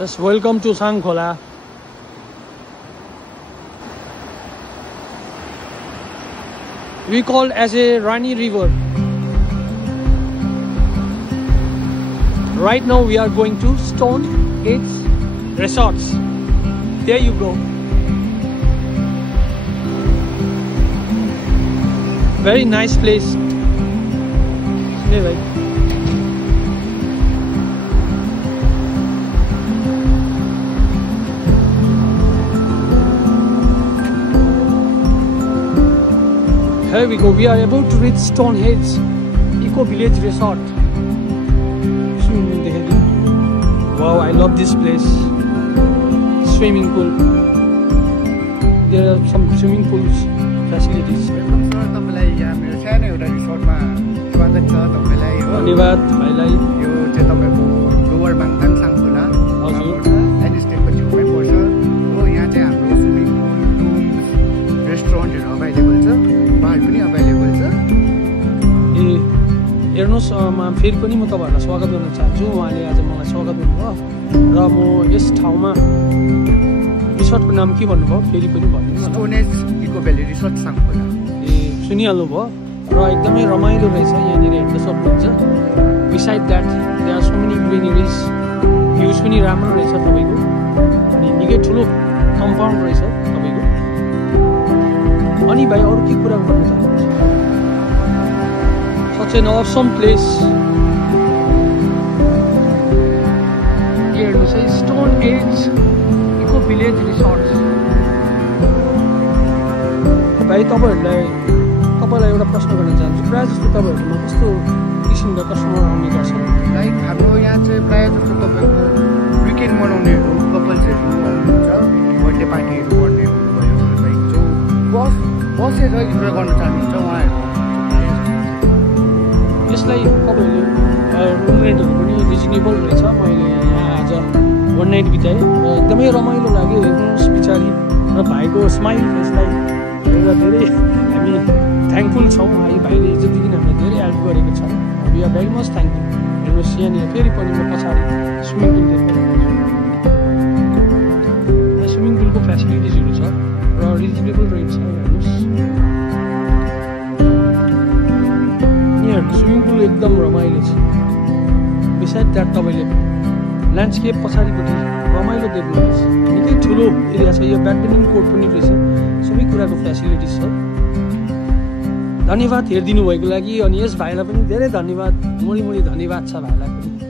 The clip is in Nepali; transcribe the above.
Yes, welcome to Sangkhola. We call as a Rani River. Right now we are going to Stone Edge Resorts. There you go. Very nice place. Anyway. Here we go. We are about to reach Stonehenge Eco Village Resort. Wow, I love this place. Swimming pool. There are some swimming pools facilities. धन्यवाद भाइलाई यो चाहिँ तपाईको लोवर बाङथाङ साङखोला एन स्टेपको छेउमै पर्छ हो यहाँ चाहिँ हाम्रो स्विमिङ पुल रुम रेस्टुरेन्टहरु अवेलेबल छ बार पनि अवेलेबल छ ए हेर्नुस् फेरि पनि म तपाईहरुलाई स्वागत गर्न चाहन्छु उहाँले आज मलाई स्वागत गर्नुभयो र म यस ठाउँमा रिसोर्टको नाम के भन्नुभयो फेरि पनि भन्दिनु stone age eco valley resort Sankhola ए सुनिहाल्नु भयो र एकदमै रमाइलो रहेछ यहाँनिर हेर्न सक्नुहुन्छ beside that there are so many green ridge views पनि राम्रो रहेछ तपाईको अनि निकै ठुलो कम्पाउन्ड रहेछ तपाईको अनि भाइ अरु के कुरा गर्न चाहनुहुन्छ सच एन awesome place हेर्नु चाहिँ Stone Age Eco Village Resort भाइ तपाईहरुलाई एउटा प्रश्न गर्न चाहन्छु प्राय जस्तो तपाईहरुमा कस्तो किसिमका कस्टमर आउने गर्छन् लाइक हाम्रो यहाँ चाहिँ प्राय जस्तो तपाईको विकेन्ड मनाउनेहरु कपल्सहरु आउनुहुन्छ बर्थडे पार्टीहरु गर्नेहरु भयो लाइक जो बसेर इन्जोय गर्न चाहनुहुन्छ उहाँहरु यसलाई तपाईहरुले रुम रेन्टहरु पनि रिजनेबल रहेछ मैले यहाँ आज वन नाइट बिताएँ र एकदमै रमाइलो लाग्यो हेर्नुस् बिचारी र भाइको स्माइल फेसलाई हेरेर धेरै हामी थ्याङ्कफुल छौँ है भाइले जतिकिन हामीलाई धेरै हेल्प गरेको छ we are very much thankful हेर्नुहोस् यहाँनिर फेरि पनि म पछाडि स्विमिङ पुल देख्छु स्विमिङ पुलको फेसिलिटिजहरू छ र रिजनेबल रेट छ हेर्नुहोस् यहाँ स्विमिङ पुल एकदम रमाइलो छ बिसाइड द्याट तपाईँले ल्यान्डस्केप पछाडिपट्टि रमाइलो देख्नुहुन्छ निकै ठुलो एरिया छ यो ब्याडमिन्टन कोर्ट पनि रहेछ सबै कुराको फेसिलिटिज छ धन्यवाद हेरिदिनु भएको लागि अनि यस भाइलाई पनि धेरै धन्यवाद मुडी धन्यवाद छ भाइलाई पनि